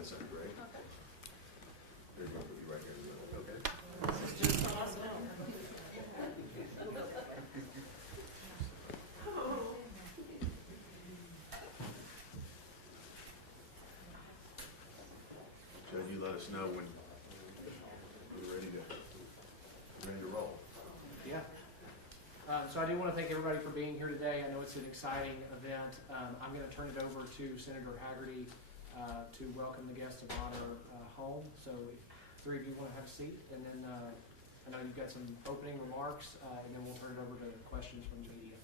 in a second, right? Okay. They're going to be right here. Okay. This is just awesome. Judge, you let us know when we're ready to roll. Yeah. So I do want to thank everybody for being here today. I know it's an exciting event. I'm going to turn it over to Senator Hagerty to welcome the guest of honor home. So if three of you want to have a seat, and then I know you've got some opening remarks, and then we'll turn it over to questions from the media.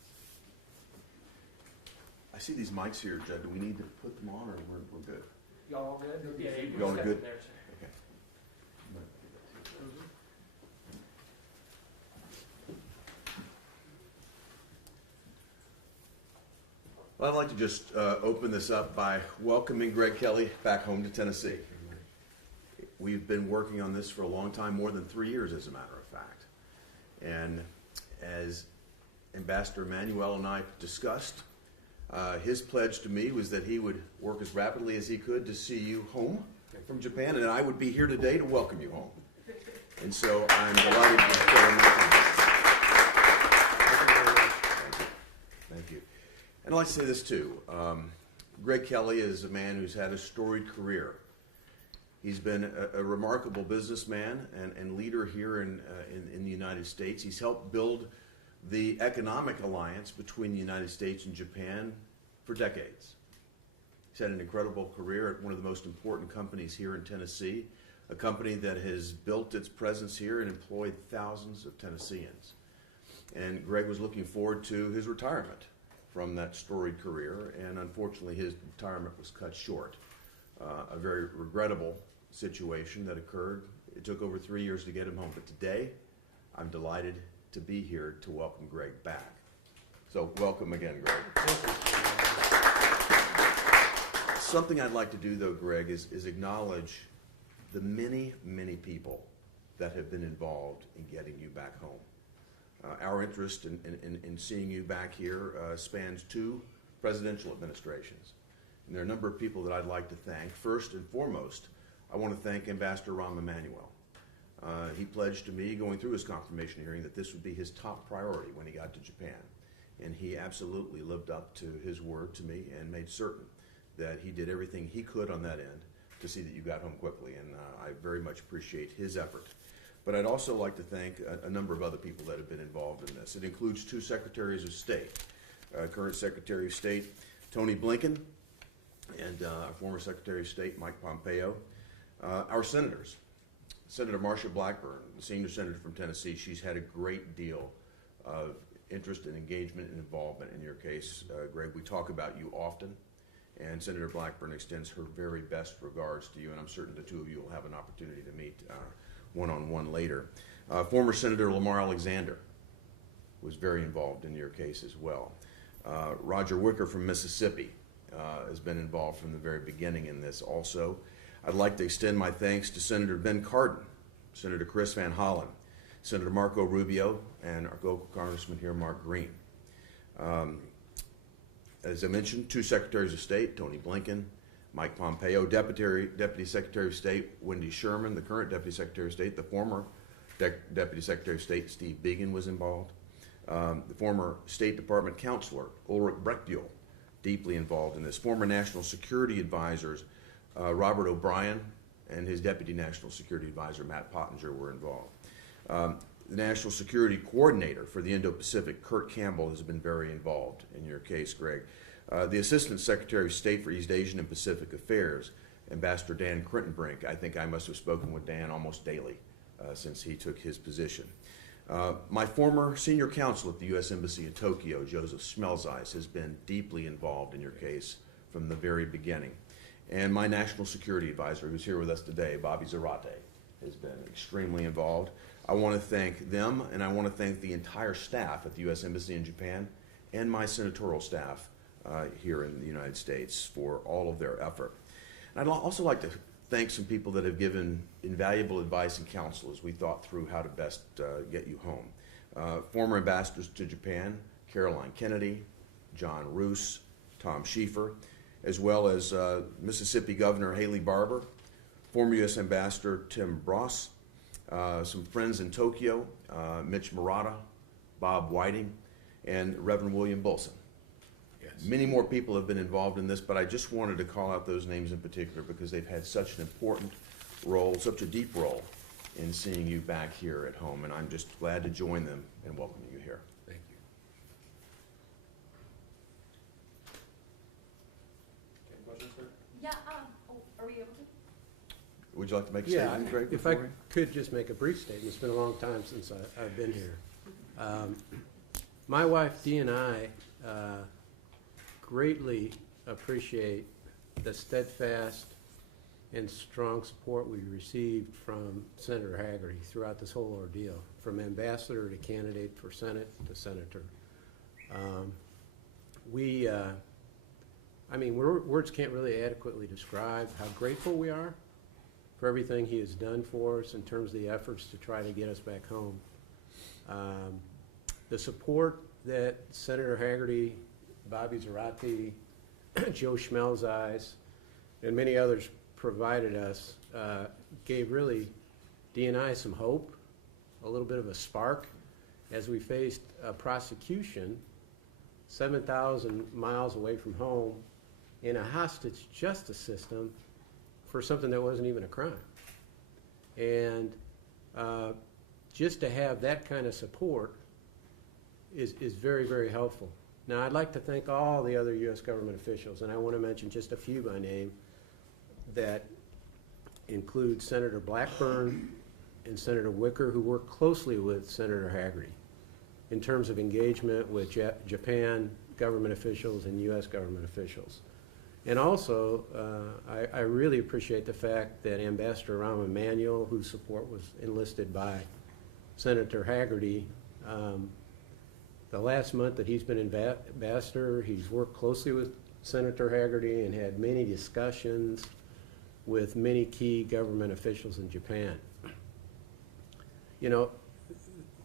I see these mics here, Judge. Do we need to put them on, or we're good? Y'all all good? Yeah, you can Y'all step good? there, sir. Okay. Well, I'd like to just open this up by welcoming Greg Kelly back home to Tennessee. We've been working on this for a long time, more than 3 years, as a matter of fact. And as Ambassador Emanuel and I discussed, his pledge to me was that he would work as rapidly as he could to see you home from Japan, and I would be here today to welcome you home. And so I'm delighted to Thank you. And I'd like to say this too. Greg Kelly is a man who's had a storied career. He's been a remarkable businessman and leader here in the United States. He's helped build the economic alliance between the United States and Japan for decades. He's had an incredible career at one of the most important companies here in Tennessee, a company that has built its presence here and employed thousands of Tennesseans. And Greg was looking forward to his retirement from that storied career, and unfortunately his retirement was cut short. A very regrettable situation that occurred. It took over 3 years to get him home, but today I'm delighted to be here to welcome Greg back. So welcome again, Greg. Something I'd like to do, though, Greg, is acknowledge the many, many people that have been involved in getting you back home. Our interest in seeing you back here spans 2 presidential administrations. And there are a number of people that I'd like to thank. First and foremost, I want to thank Ambassador Rahm Emanuel. He pledged to me, going through his confirmation hearing, that this would be his top priority when he got to Japan. And he absolutely lived up to his word to me and made certain that he did everything he could on that end to see that you got home quickly. And I very much appreciate his effort. But I'd also like to thank a number of other people that have been involved in this. It includes 2 secretaries of state. Current Secretary of State Tony Blinken and our former Secretary of State Mike Pompeo. Our senators. Senator Marsha Blackburn, the senior senator from Tennessee, she's had a great deal of interest and engagement and involvement in your case. Greg, we talk about you often, and Senator Blackburn extends her very best regards to you, and I'm certain the 2 of you will have an opportunity to meet one-on-one later. Former Senator Lamar Alexander was very involved in your case as well. Roger Wicker from Mississippi has been involved from the very beginning in this also. I'd like to extend my thanks to Senator Ben Cardin, Senator Chris Van Hollen, Senator Marco Rubio, and our local congressman here, Mark Green. As I mentioned, 2 secretaries of state, Tony Blinken, Mike Pompeo, Deputy Secretary of State Wendy Sherman, the current Deputy Secretary of State, the former Deputy Secretary of State Steve Biegun was involved, the former State Department Counselor Ulrich Brechtiel, deeply involved in this, former National Security Advisors Robert O'Brien and his Deputy National Security Advisor Matt Pottinger were involved. The National Security Coordinator for the Indo-Pacific, Kurt Campbell, has been very involved in your case, Greg. The Assistant Secretary of State for East Asian and Pacific Affairs, Ambassador Dan Crittenbrink. I think I must have spoken with Dan almost daily since he took his position. My former senior counsel at the U.S. Embassy in Tokyo, Joseph Schmelzeis, has been deeply involved in your case from the very beginning. And my National Security Advisor, who's here with us today, Bobby Zarate, has been extremely involved. I want to thank them, and I want to thank the entire staff at the U.S. Embassy in Japan and my senatorial staff here in the United States for all of their effort. And I'd also like to thank some people that have given invaluable advice and counsel as we thought through how to best get you home. Former ambassadors to Japan, Caroline Kennedy, John Roos, Tom Schieffer, as well as Mississippi Governor Haley Barbour, former U.S. Ambassador Tim Bross, some friends in Tokyo, Mitch Murata, Bob Whiting, and Reverend William Bulson. Yes. Many more people have been involved in this, but I just wanted to call out those names in particular because they've had such an important role, such a deep role in seeing you back here at home, and I'm just glad to join them in welcoming you here. Thank you. Any questions, sir? Yeah, are we able to? Would you like to make a Yeah, statement, Greg? if I before we- could just make a brief statement. It's been a long time since I've been here. My wife Dee and I greatly appreciate the steadfast and strong support we received from Senator Hagerty throughout this whole ordeal, from ambassador to candidate for Senate to senator. Words can't really adequately describe how grateful we are for everything he has done for us in terms of the efforts to try to get us back home. The support that Senator Hagerty, Bobby Zarate, Joe Schmelzis, and many others provided us gave really Dee and I some hope, a little bit of a spark, as we faced a prosecution 7,000 miles away from home in a hostage justice system for something that wasn't even a crime. And just to have that kind of support is very, very helpful. Now, I'd like to thank all the other U.S. government officials, and I want to mention just a few by name that include Senator Blackburn and Senator Wicker, who work closely with Senator Hagerty in terms of engagement with Japan government officials and U.S. government officials. And also, I really appreciate the fact that Ambassador Rahm Emanuel, whose support was enlisted by Senator Hagerty, the last month that he's been ambassador, he's worked closely with Senator Hagerty and had many discussions with many key government officials in Japan. You know,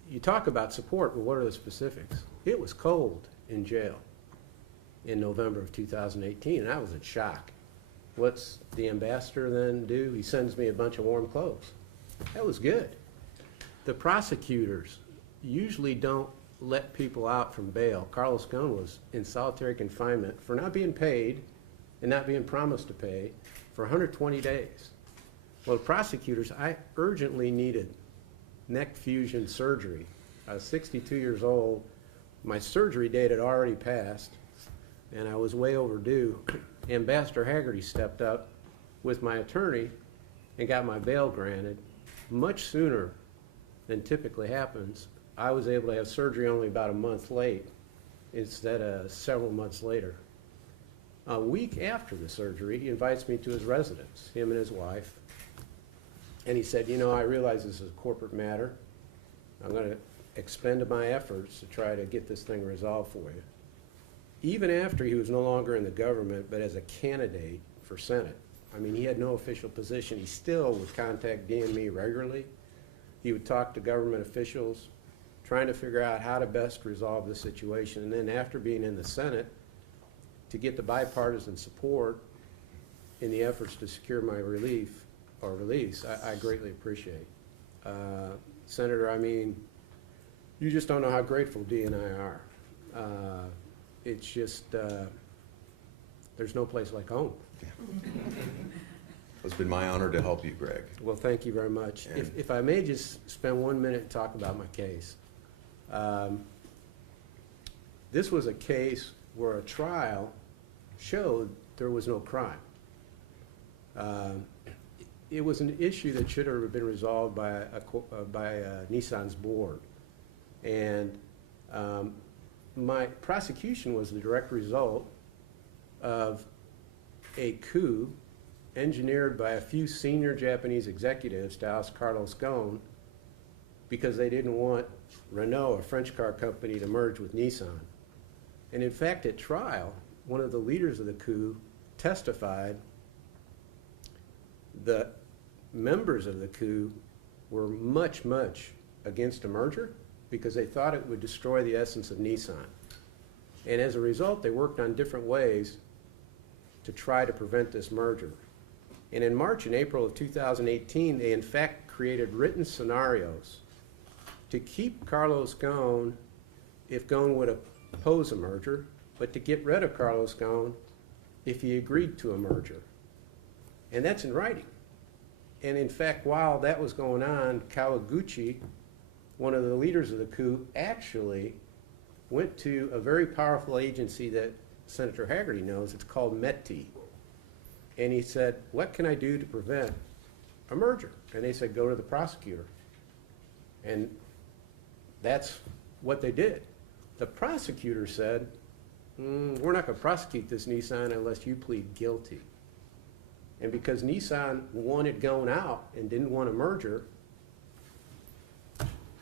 you talk about support, but what are the specifics? It was cold in jail in November of 2018, and I was in shock. What's the ambassador then do? He sends me a bunch of warm clothes. That was good. The prosecutors usually don't let people out from bail. Carlos Ghosn was in solitary confinement for not being paid and not being promised to pay for 120 days. Well, the prosecutors, I urgently needed neck fusion surgery. I was 62 years old. My surgery date had already passed, and I was way overdue. Ambassador Hagerty stepped up with my attorney and got my bail granted much sooner than typically happens. I was able to have surgery only about a month late instead of several months later. A week after the surgery, he invites me to his residence, him and his wife. And he said, you know, I realize this is a corporate matter. I'm going to expend my efforts to try to get this thing resolved for you. Even after he was no longer in the government, but as a candidate for Senate. I mean, he had no official position. He still would contact Dee and me regularly. He would talk to government officials, trying to figure out how to best resolve the situation. And then after being in the Senate, to get the bipartisan support in the efforts to secure my release, I greatly appreciate. Senator, I mean, you just don't know how grateful Dee and I are. It's just, there's no place like home. It's been my honor to help you, Greg. Well, thank you very much. If I may just spend 1 minute and talk about my case. This was a case where a trial showed there was no crime. It was an issue that should have been resolved by Nissan's board. And my prosecution was the direct result of a coup engineered by a few senior Japanese executives to oust Carlos Ghosn because they didn't want Renault, a French car company, to merge with Nissan. And in fact, at trial, one of the leaders of the coup testified the members of the coup were much, much against a merger because they thought it would destroy the essence of Nissan. And as a result, they worked on different ways to try to prevent this merger. And in March and April of 2018, they in fact created written scenarios to keep Carlos Ghosn if Ghosn would oppose a merger, but to get rid of Carlos Ghosn if he agreed to a merger. And that's in writing. And in fact, while that was going on, Kawaguchi, one of the leaders of the coup, actually went to a very powerful agency that Senator Hagerty knows. It's called METI. And he said, what can I do to prevent a merger? And they said, go to the prosecutor. And that's what they did. The prosecutor said, we're not going to prosecute this Nissan unless you plead guilty. And because Nissan wanted Ghosn out and didn't want a merger,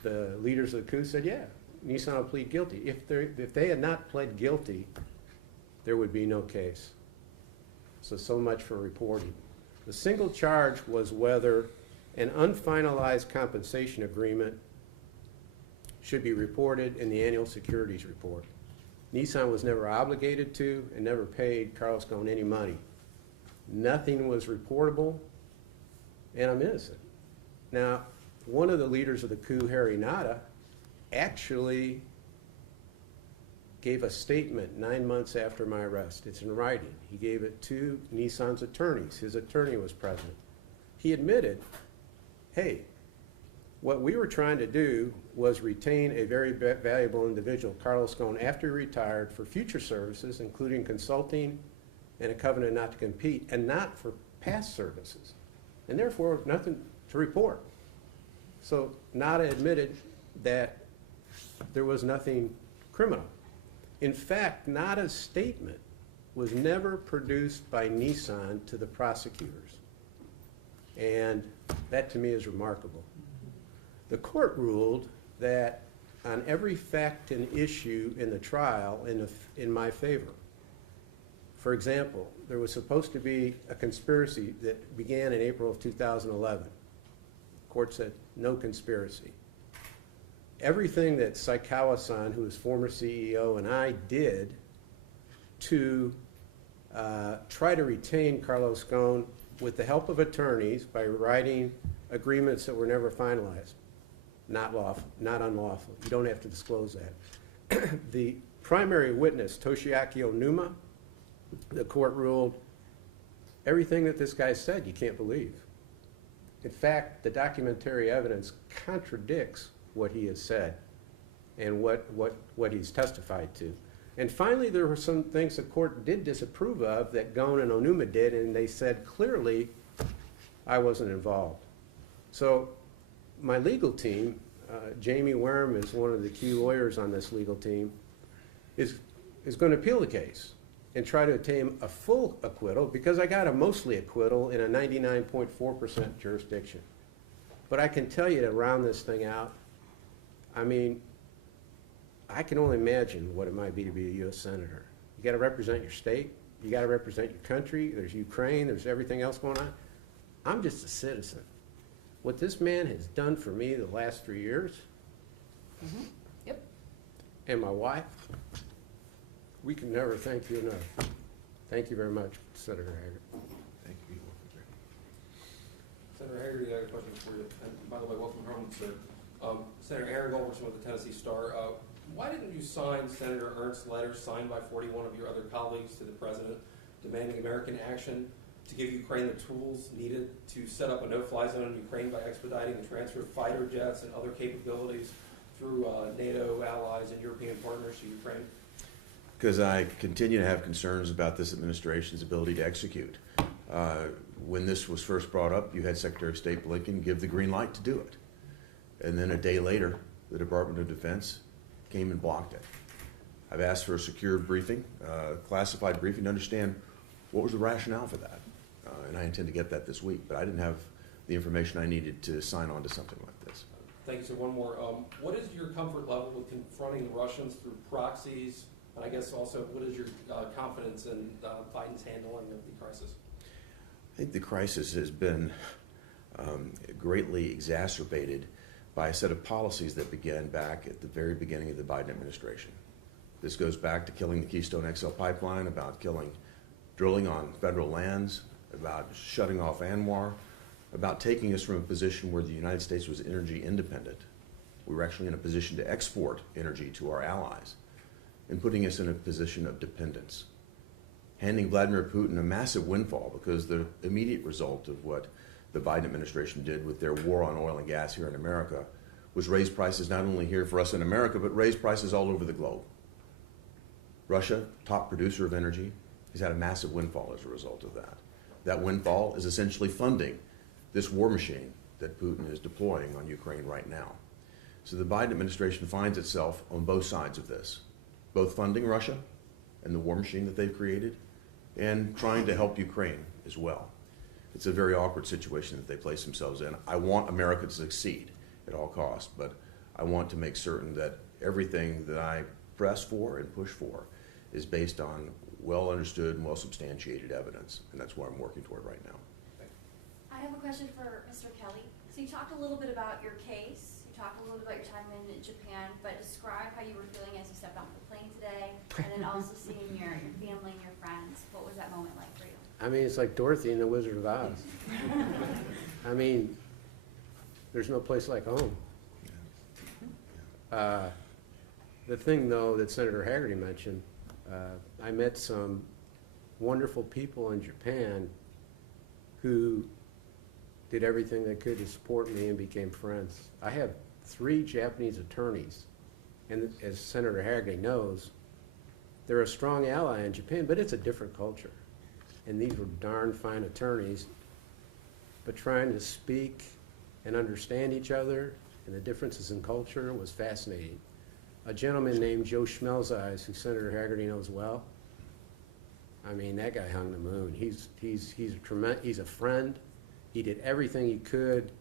the leaders of the coup said, yeah, Nissan will plead guilty. If they had not pled guilty, there would be no case. So much for reporting. The single charge was whether an unfinalized compensation agreement should be reported in the annual securities report. Nissan was never obligated to and never paid Carlos Ghosn any money. Nothing was reportable, and I'm innocent. Now, one of the leaders of the coup, Harry Nada, actually gave a statement 9 months after my arrest. It's in writing. He gave it to Nissan's attorneys. His attorney was present. He admitted, hey, what we were trying to do was retain a very valuable individual, Carlos Ghosn, after he retired for future services, including consulting and a covenant not to compete, and not for past services. And therefore, nothing to report. So Nada admitted that there was nothing criminal. In fact, Nada's statement was never produced by Nissan to the prosecutors. And that to me is remarkable. The court ruled that on every fact and issue in the trial in my favor. For example, there was supposed to be a conspiracy that began in April of 2011. The court said, no conspiracy. Everything that Saikawa-san, who was former CEO, and I did to try to retain Carlos Ghosn with the help of attorneys by writing agreements that were never finalized. Not lawful, not unlawful. You don't have to disclose that. The primary witness, Toshiaki Onuma, the court ruled everything that this guy said you can't believe. In fact, the documentary evidence contradicts what he has said and what he's testified to. And finally, there were some things the court did disapprove of that Ghosn and Onuma did, and they said clearly I wasn't involved. So my legal team, Jamie Wareham is one of the key lawyers on this legal team, is going to appeal the case and try to obtain a full acquittal, because I got a mostly acquittal in a 99.4% jurisdiction. But I can tell you to round this thing out, I mean, I can only imagine what it might be to be a U.S. Senator. You got to represent your state, you got to represent your country, there's Ukraine, there's everything else going on. I'm just a citizen. What this man has done for me the last 3 years, Yep. and my wife, we can never thank you enough. Thank you very much, Senator Hagerty. Thank you. Senator Hagerty, I have a question for you. And by the way, welcome home, sir. Senator Aaron Goldberg with the Tennessee Star. Why didn't you sign Senator Ernst's letter signed by 41 of your other colleagues to the President demanding American action to give Ukraine the tools needed to set up a no-fly zone in Ukraine by expediting the transfer of fighter jets and other capabilities through NATO allies and European partners to Ukraine? Because I continue to have concerns about this administration's ability to execute. When this was first brought up, you had Secretary of State Blinken give the green light to do it. And then a day later, the Department of Defense came and blocked it. I've asked for a secure briefing, classified briefing, to understand what was the rationale for that. And I intend to get that this week, but I didn't have the information I needed to sign on to something like this. Thank you, sir. One more. What is your comfort level with confronting the Russians through proxies? And I guess also, what is your confidence in Biden's handling of the crisis? I think the crisis has been greatly exacerbated by a set of policies that began back at the very beginning of the Biden administration. This goes back to killing the Keystone XL pipeline, about killing drilling on federal lands, about shutting off Anwar, about taking us from a position where the United States was energy independent. We were actually in a position to export energy to our allies, and putting us in a position of dependence. Handing Vladimir Putin a massive windfall, because the immediate result of what the Biden administration did with their war on oil and gas here in America was raise prices not only here for us in America, but raise prices all over the globe. Russia, top producer of energy, has had a massive windfall as a result of that. That windfall is essentially funding this war machine that Putin is deploying on Ukraine right now. So the Biden administration finds itself on both sides of this, both funding Russia and the war machine that they've created, and trying to help Ukraine as well. It's a very awkward situation that they place themselves in. I want America to succeed at all costs, but I want to make certain that everything that I press for and push for is based on well understood and well substantiated evidence, and that's what I'm working toward right now. I have a question for Mr. Kelly. So you talked a little bit about your case, you talked a little bit about your time in Japan, but describe how you were feeling as you stepped off the plane today, and then also seeing your family and your friends. What was that moment like for you? I mean, it's like Dorothy in The Wizard of Oz. I mean, there's no place like home. The thing, though, that Senator Hagerty mentioned, I met some wonderful people in Japan who did everything they could to support me and became friends. I have 3 Japanese attorneys, and as Senator Hagerty knows, they're a strong ally in Japan, but it's a different culture. And these were darn fine attorneys, but trying to speak and understand each other and the differences in culture was fascinating. A gentleman named Joe Schmelzeyes, who Senator Hagerty knows well, I mean, that guy hung the moon. He's a friend. He did everything he could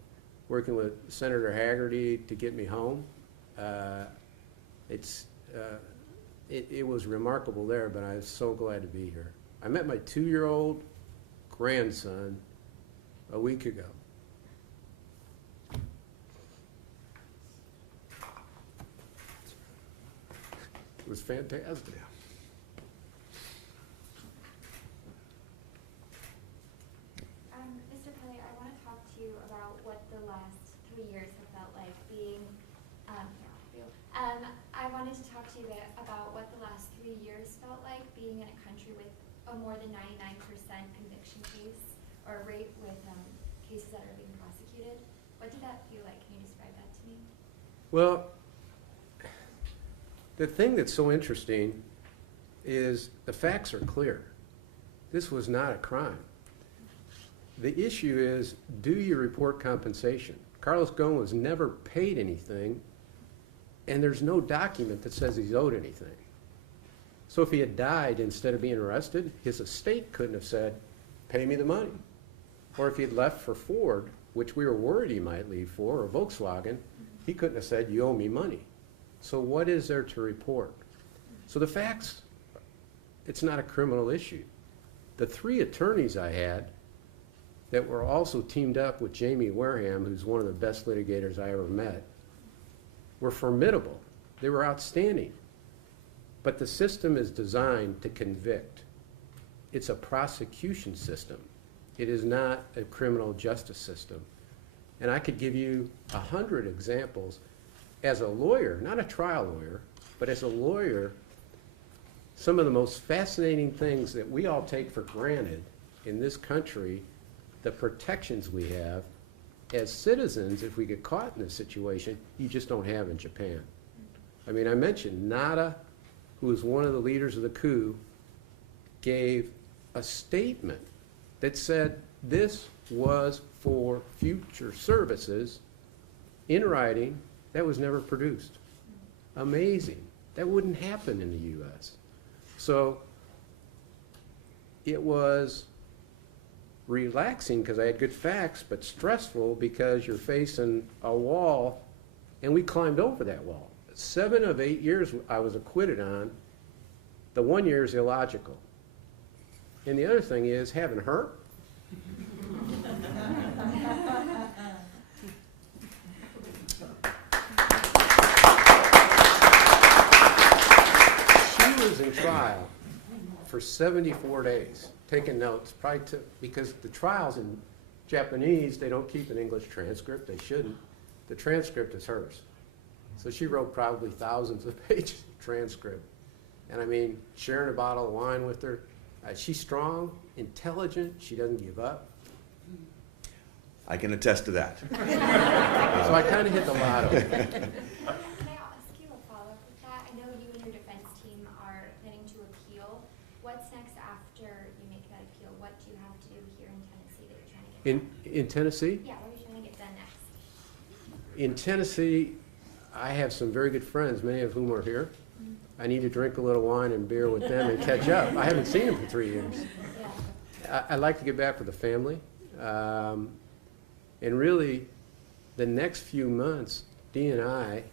working with Senator Hagerty to get me home. It was remarkable there, but I was so glad to be here. I met my 2-year-old grandson a week ago. It was fantastic. Mr. Kelly, I want to talk to you about what the last 3 years have felt like being, I wanted to talk to you about what the last 3 years felt like being in a country with a more than 99% conviction case, or rate with cases that are being prosecuted. What did that feel like? Can you describe that to me? Well, the thing that's so interesting is the facts are clear. This was not a crime. The issue is, do you report compensation? Carlos Ghosn was never paid anything, and there's no document that says he's owed anything. So if he had died instead of being arrested, his estate couldn't have said, pay me the money. Or if he had left for Ford, which we were worried he might leave for, or Volkswagen, he couldn't have said, you owe me money. So what is there to report? So the facts, it's not a criminal issue. The 3 attorneys I had that were also teamed up with Jamie Wareham, who's one of the best litigators I ever met, were formidable. They were outstanding. But the system is designed to convict. It's a prosecution system. It is not a criminal justice system. And I could give you 100 examples. As a lawyer, not a trial lawyer, but as a lawyer, some of the most fascinating things that we all take for granted in this country, the protections we have as citizens, if we get caught in this situation, you just don't have in Japan. I mean, I mentioned Nada, who was one of the leaders of the coup, gave a statement that said this was for future services in writing. That was never produced. Amazing. That wouldn't happen in the U.S. So it was relaxing because I had good facts, but stressful because you're facing a wall, and we climbed over that wall. 7 of 8 years I was acquitted on. The 1 year is illogical. And the other thing is, having her, she was in trial for 74 days. taking notes, probably because the trials in Japanese, they don't keep an English transcript, they shouldn't. The transcript is hers. So she wrote probably thousands of pages of transcript. And I mean, sharing a bottle of wine with her, she's strong, intelligent, she doesn't give up. I can attest to that. So I kind of hit the lotto. Can I ask you a follow-up with that? I know you and your defense team are planning to appeal. What's next after you make that appeal? What do you have to do here in Tennessee that you're trying to get done? In Tennessee? Yeah, what are you trying to get done next? In Tennessee, I have some very good friends, many of whom are here. I need to drink a little wine and beer with them and catch up. I haven't seen them for 3 years. Yeah. I'd like to get back with the family. And really, the next few months, Dee and I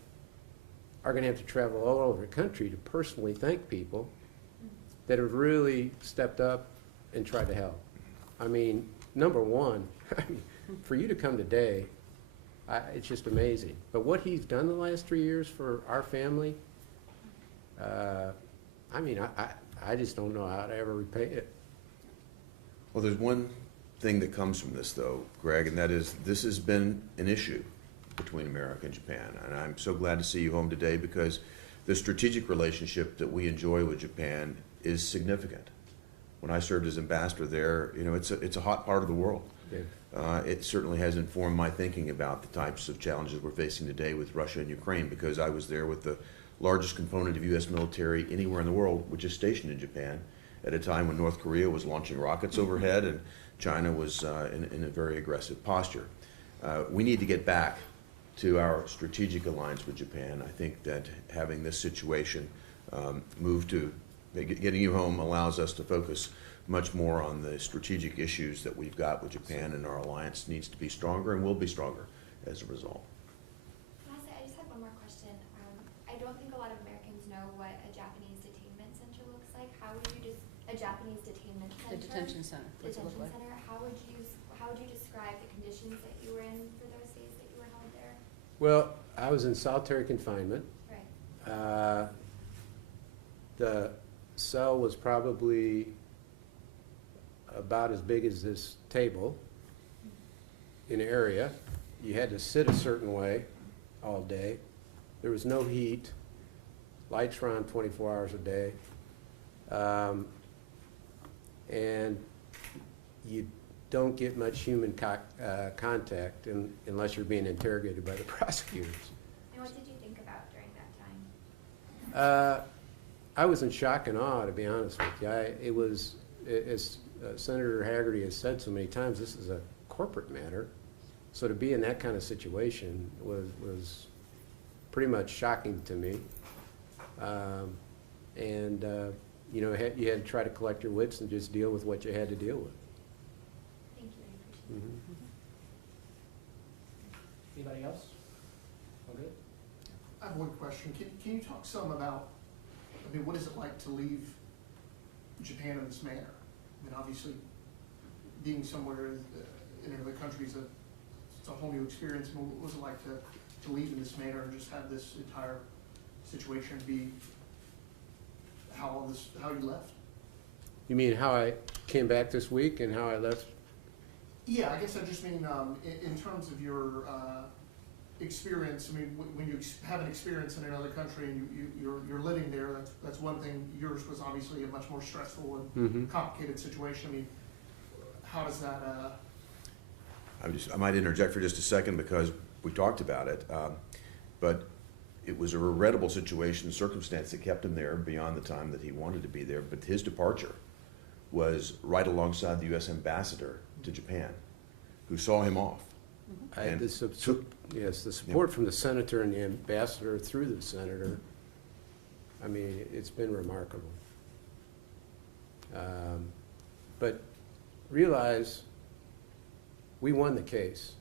are going to have to travel all over the country to personally thank people that have really stepped up and tried to help. I mean, number one, for you to come today, it's just amazing. But what he's done the last 3 years for our family, I mean, I just don't know how to ever repay it. Well, there's one thing that comes from this, though, Greg, and that is this has been an issue between America and Japan. And I'm so glad to see you home today because the strategic relationship that we enjoy with Japan is significant. When I served as ambassador there, you know, it's a hot part of the world. Yeah. It certainly has informed my thinking about the types of challenges we're facing today with Russia and Ukraine because I was there with the largest component of U.S. military anywhere in the world, which is stationed in Japan, at a time when North Korea was launching rockets overhead and China was in a very aggressive posture. We need to get back to our strategic alliance with Japan. I think that having this situation move to getting you home allows us to focus much more on the strategic issues that we've got with Japan, and our alliance needs to be stronger and will be stronger as a result. Honestly, I just had one more question. I don't think a lot of Americans know what a Japanese detainment center looks like. How would you a Japanese detainment center? The detention center. What's it look Detention like? center. How would you describe the conditions that you were in for those days that you were held there? Well, I was in solitary confinement. Right. The cell was probably about as big as this table in area. You had to sit a certain way all day. There was no heat. Lights were on 24 hours a day. And you don't get much human contact unless you're being interrogated by the prosecutors. And what did you think about during that time? I was in shock and awe, to be honest with you. It was, as Senator Hagerty has said so many times, this is a corporate matter. So to be in that kind of situation was pretty much shocking to me. You know, you had to try to collect your wits and just deal with what you had to deal with. Thank you. I appreciate it. Anybody else? All good? I have one question. Can you talk some about, I mean, what is it like to leave Japan in this manner? I mean, obviously, being somewhere in another country it's a whole new experience. I mean, what was it like to leave in this manner and just have this entire situation be how you left? You mean how I came back this week and how I left? Yeah, I guess I just mean in terms of your experience. I mean, when you have an experience in another country and you're living there, that's one thing. Yours was obviously a much more stressful and complicated situation. I mean, how does that? I might interject for just a second because we talked about it, but it was a regrettable situation, circumstance that kept him there beyond the time that he wanted to be there. But his departure was right alongside the U.S. ambassador to Japan, who saw him off. And The support from the senator and the ambassador through the senator, I mean, it's been remarkable. But realize we won the case.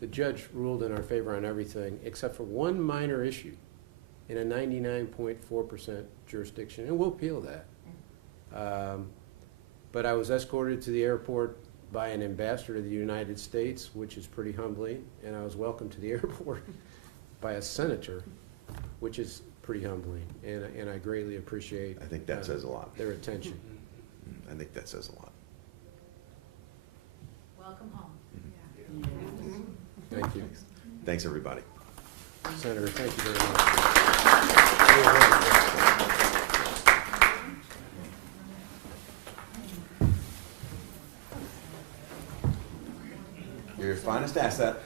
The judge ruled in our favor on everything except for one minor issue in a 99.4% jurisdiction, and we'll appeal that. But I was escorted to the airport by an ambassador to the United States, which is pretty humbling, and I was welcomed to the airport by a senator, which is pretty humbling, and I greatly appreciate I think that says a lot. their attention. I think that says a lot. Welcome home. Thank you. Thanks, everybody. Senator, thank you very much. Your finest asset.